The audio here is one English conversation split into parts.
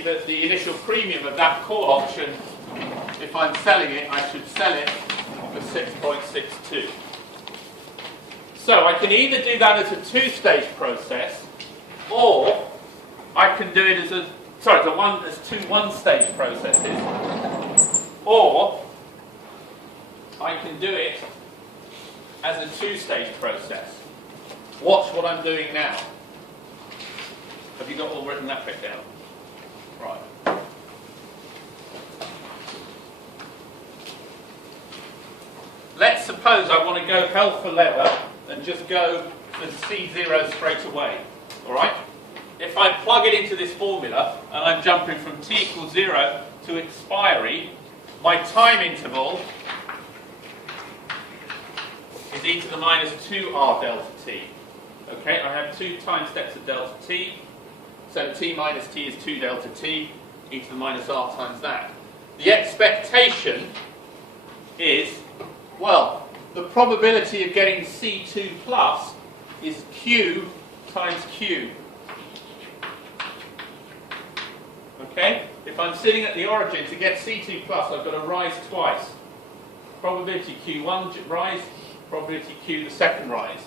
that the initial premium of that call option, if I'm selling it, I should sell it for 6.62. So I can either do that as a two-stage process, or I can do it as two one-stage processes, or I can do it as a two-stage process. Watch what I'm doing now. Have you got all written that bit down? Right. Let's suppose I want to go hell for leather and just go for C0 straight away. Alright? If I plug it into this formula and I'm jumping from t equals 0 to expiry, my time interval is e to the minus 2r delta t. Okay, I have two time steps of delta t. So t minus t is 2 delta t, e to the minus r times that. The expectation is, well, the probability of getting C2 plus is Q times Q. Okay? If I'm sitting at the origin, to get C2 plus, I've got to rise twice. Probability Q1 rise, probability Q the second rise.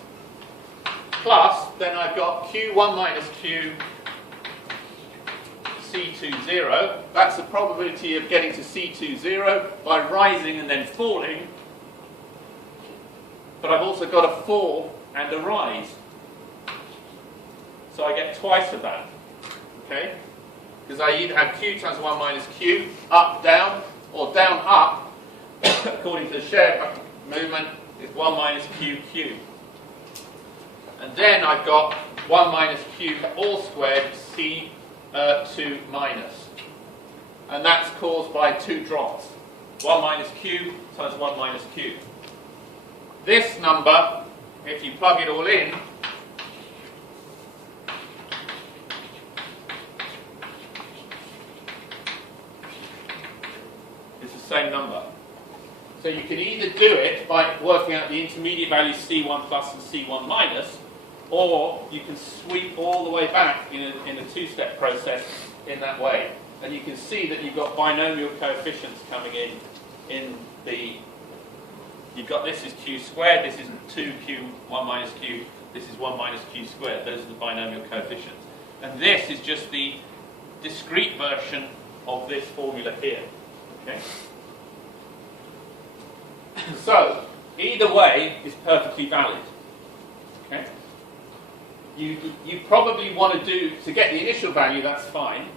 Plus, then I've got Q1 minus Q C2 0. That's the probability of getting to C2 0 by rising and then falling. But I've also got a fall and a rise. So I get twice of that. Okay? Because I either have Q times 1 minus Q, up, down, or down, up, according to the share movement, is 1 minus Q, Q. And then I've got 1 minus Q all squared C2 minus. And that's caused by two drops. 1 minus Q times 1 minus Q. This number, if you plug it all in, is the same number. So you can either do it by working out the intermediate values C1 plus and C1 minus, or you can sweep all the way back in a two-step process in that way. And you can see that you've got binomial coefficients coming in the... You've got this is Q squared, this is 2Q, 1 minus Q, this is 1 minus Q squared. Those are the binomial coefficients. And this is just the discrete version of this formula here. Okay? So, either way is perfectly valid. Okay? You probably want to get the initial value, that's fine.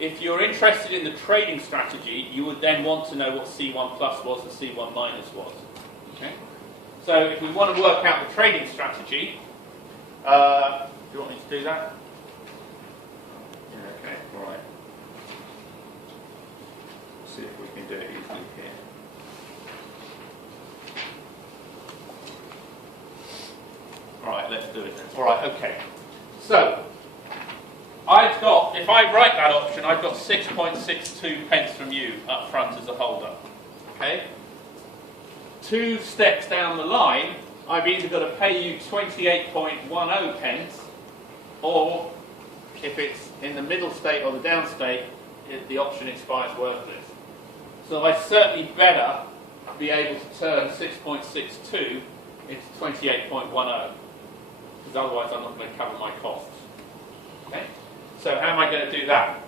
If you're interested in the trading strategy, you would then want to know what C1 plus was and C1 minus was. Okay? So if we want to work out the trading strategy, do you want me to do that? Yeah, okay, alright. See if we can do it easily here. Alright, let's do it then. Alright, okay. So, I've got, if I write that option, I've got 6.62 pence from you up front as a holder. Okay? 2 steps down the line, I've either got to pay you 28.10 pence, or if it's in the middle state or the down state, the option expires worthless. So I certainly better be able to turn 6.62 into 28.10, because otherwise I'm not going to cover my costs. Okay? So how am I going to do that?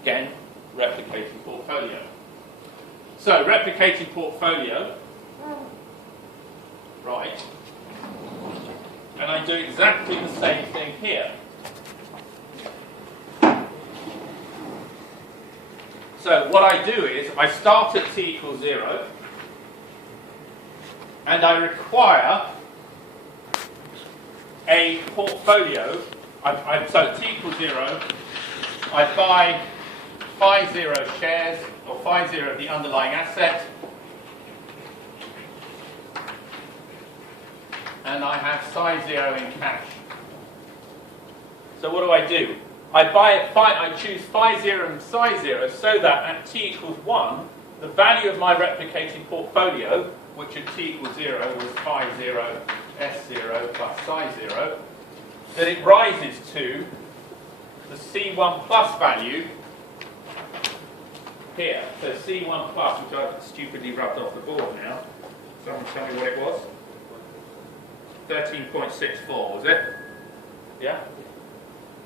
Again, replicating portfolio. So replicating portfolio, right, and I do exactly the same thing here. So what I do is I start at t equals 0, and I require a portfolio. So at t equals 0, I buy phi 0 shares, or phi 0 of the underlying asset, and I have psi 0 in cash. So what do? I choose phi 0 and psi 0 so that at t equals 1, the value of my replicating portfolio, which at t equals 0 was phi 0, s 0 plus psi 0, that it rises to the C1 plus value here. So C1 plus, which I've stupidly rubbed off the board now. Someone tell me what it was. 13.64, was it? Yeah?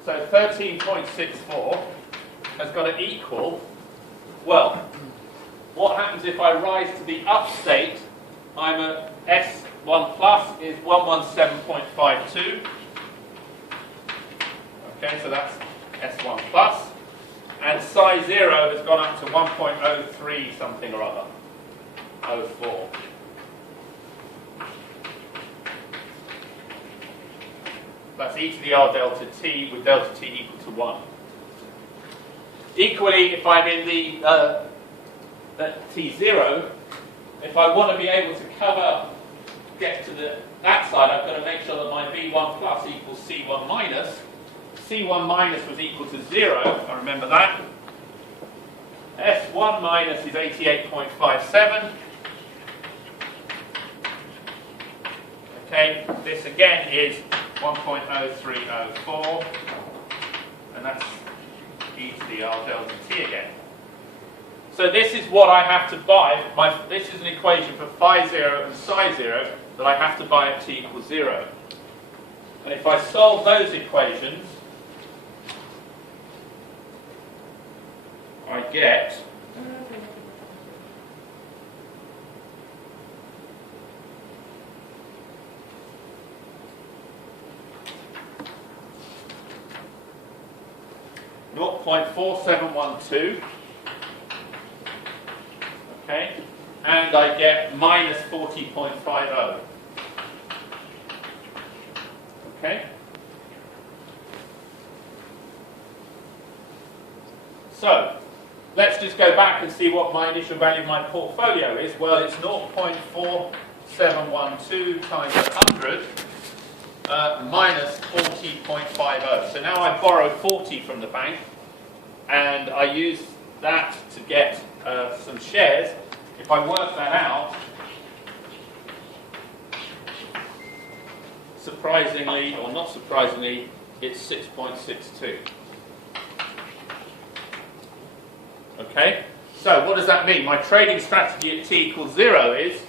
So 13.64 has got to equal, well, what happens if I rise to the up state? I'm at S1 plus is 117.52. Okay, so that's S1 plus. And psi 0 has gone up to 1.03 something or other. 04. That's e to the r delta t with delta t equal to 1. Equally, if I'm in the at t0, if I want to be able to get to that side, I've got to make sure that my v1 plus equals c1 minus. C1 minus was equal to 0, I remember that. S1 minus is 88.57. Okay, this again is 1.0304, and that's e to the r delta t again. So this is what I have to buy. This is an equation for phi 0 and psi 0 that I have to buy at t equals 0. And if I solve those equations, I get .4712, okay, and I get minus 40.50, okay. So let's just go back and see what my initial value of my portfolio is. Well, it's 0.4712 times 100 minus 40.50. So now I borrow 40 from the bank, and I use that to get some shares. If I work that out, surprisingly, or not surprisingly, it's 6.62. Okay, so what does that mean? My trading strategy at t equals 0 is